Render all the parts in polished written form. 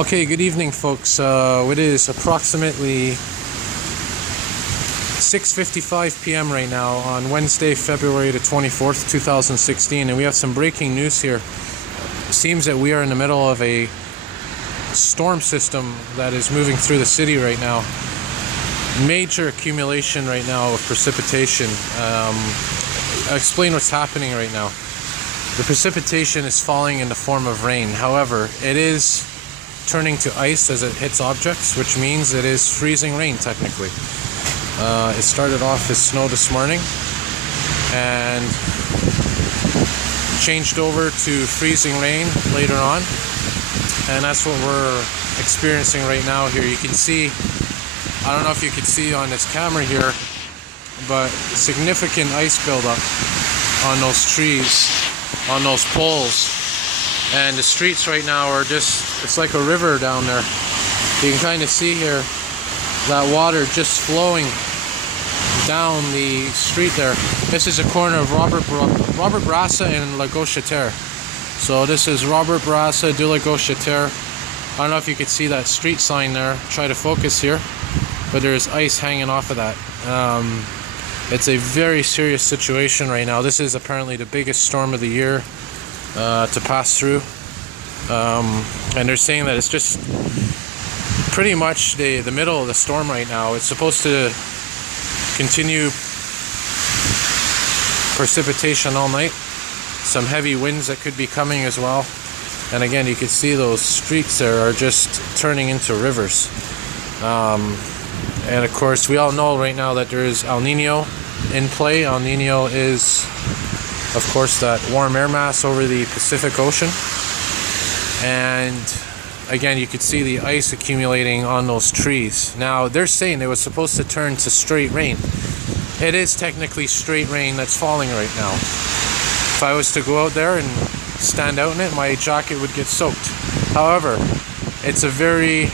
Okay, good evening, folks. It is approximately 6:55 p.m. right now on Wednesday, February the 24th, 2016, and we have some breaking news here. It seems that we are in the middle of a storm system that is moving through the city right now. Major accumulation right now of precipitation. I'll explain what's happening right now. The precipitation is falling in the form of rain. However, it is turning to ice as it hits objects, which means it is freezing rain technically. It started off as snow this morning and changed over to freezing rain later on, and that's what we're experiencing right now here. You can see, I don't know if you can see on this camera here, but significant ice buildup on those trees, on those poles. And the streets right now are just, it's like a river down there. You can kind of see here that water just flowing down the street there. This is a corner of Robert Bourassa and La Gauchetière. So this is Robert Bourassa de La Gauchetière. I don't know if you can see that street sign there. Try to focus here, but there's ice hanging off of that. It's a very serious situation right now. This is apparently the biggest storm of the year to pass through, and they're saying that it's just pretty much the middle of the storm right now. It's supposed to continue precipitation all night, some heavy winds that could be coming as well, and again you can see those streets there are just turning into rivers. And of course we all know right now that there is El Nino in play. El Nino is, of course, that warm air mass over the Pacific Ocean, and again you could see the ice accumulating on those trees. Now they're saying it was supposed to turn to straight rain. It is technically straight rain that's falling right now. If I was to go out there and stand out in it, my jacket would get soaked. However, it's a very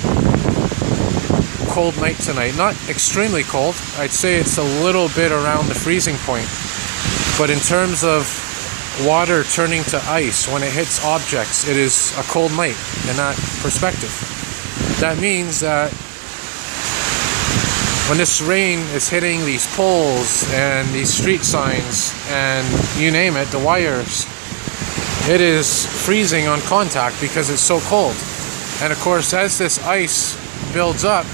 cold night tonight. Not extremely cold. I'd say it's a little bit around the freezing point. But in terms of water turning to ice when it hits objects, it is a cold night in that perspective. That means that when this rain is hitting these poles and these street signs and you name it, the wires, it is freezing on contact because it's so cold. And of course, as this ice builds up,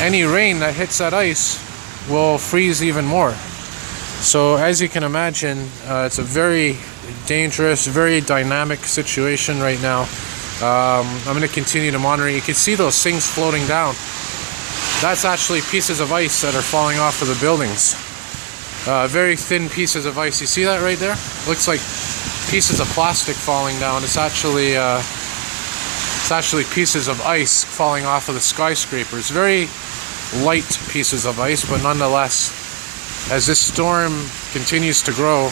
any rain that hits that ice will freeze even more. So as you can imagine, it's a very dangerous, very dynamic situation right now. I'm going to continue to monitor. You can see those things floating down. That's actually pieces of ice that are falling off of the buildings. Very thin pieces of ice. You see that right there? Looks like pieces of plastic falling down. It's actually pieces of ice falling off of the skyscrapers. Very light pieces of ice, but nonetheless, as this storm continues to grow,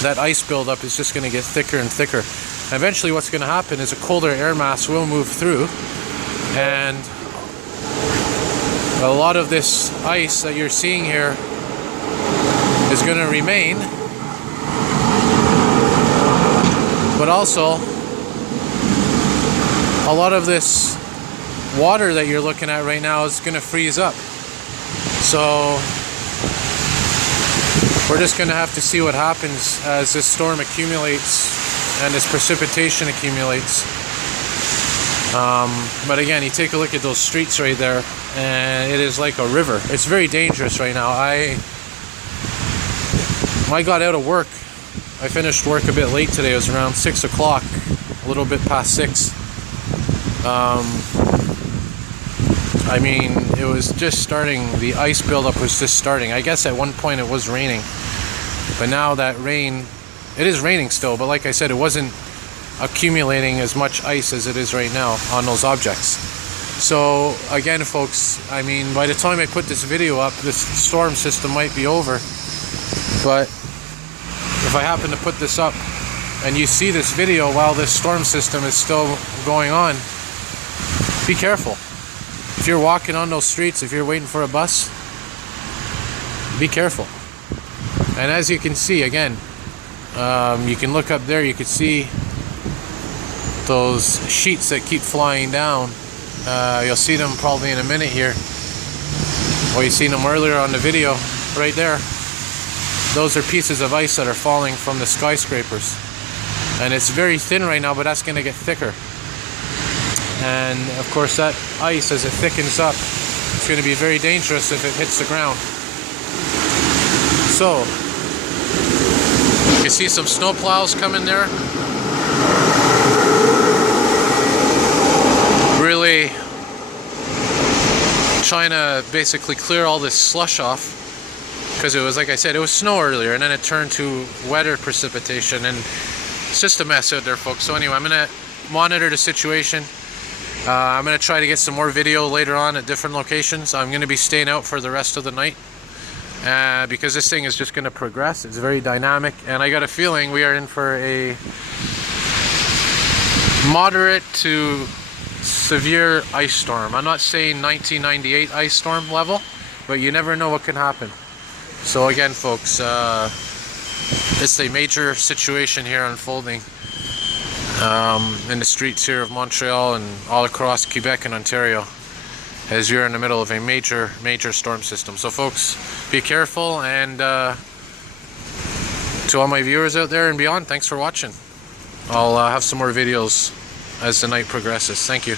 that ice buildup is just going to get thicker and thicker. Eventually what's going to happen is a colder air mass will move through, and a lot of this ice that you're seeing here is going to remain, but also a lot of this water that you're looking at right now is going to freeze up. So we're just going to have to see what happens as this storm accumulates and this precipitation accumulates. But again, you take a look at those streets right there, and it is like a river. It's very dangerous right now. I got out of work. I finished work a bit late today. It was around 6 o'clock, a little bit past 6. I mean, it was just starting, the ice buildup was just starting. I guess at one point it was raining, but now that rain, it is raining still, but like I said, it wasn't accumulating as much ice as it is right now on those objects. So again, folks, I mean, by the time I put this video up, this storm system might be over, but if I happen to put this up and you see this video while this storm system is still going on, be careful. If you're walking on those streets, if you're waiting for a bus, be careful. And as you can see, again, You can look up there, you can see those sheets that keep flying down. You'll see them probably in a minute here. Well, you seen them earlier on the video right there. Those are pieces of ice that are falling from the skyscrapers. And it's very thin right now, but that's going to get thicker. And of course that ice, as it thickens up, it's going to be very dangerous if it hits the ground. So, you see some snow plows coming there. Really trying to basically clear all this slush off, because it was, like I said, it was snow earlier and then it turned to wetter precipitation, and it's just a mess out there, folks. So anyway, I'm gonna monitor the situation. I'm gonna try to get some more video later on at different locations. I'm gonna be staying out for the rest of the night because this thing is just gonna progress. It's very dynamic, and I got a feeling we are in for a moderate to severe ice storm. I'm not saying 1998 ice storm level, but you never know what can happen. So again, folks, it's a major situation here unfolding in the streets here of Montreal and all across Quebec and Ontario, as you're in the middle of a major storm system. So folks, be careful, and to all my viewers out there and beyond, thanks for watching. I'll have some more videos as the night progresses. Thank you.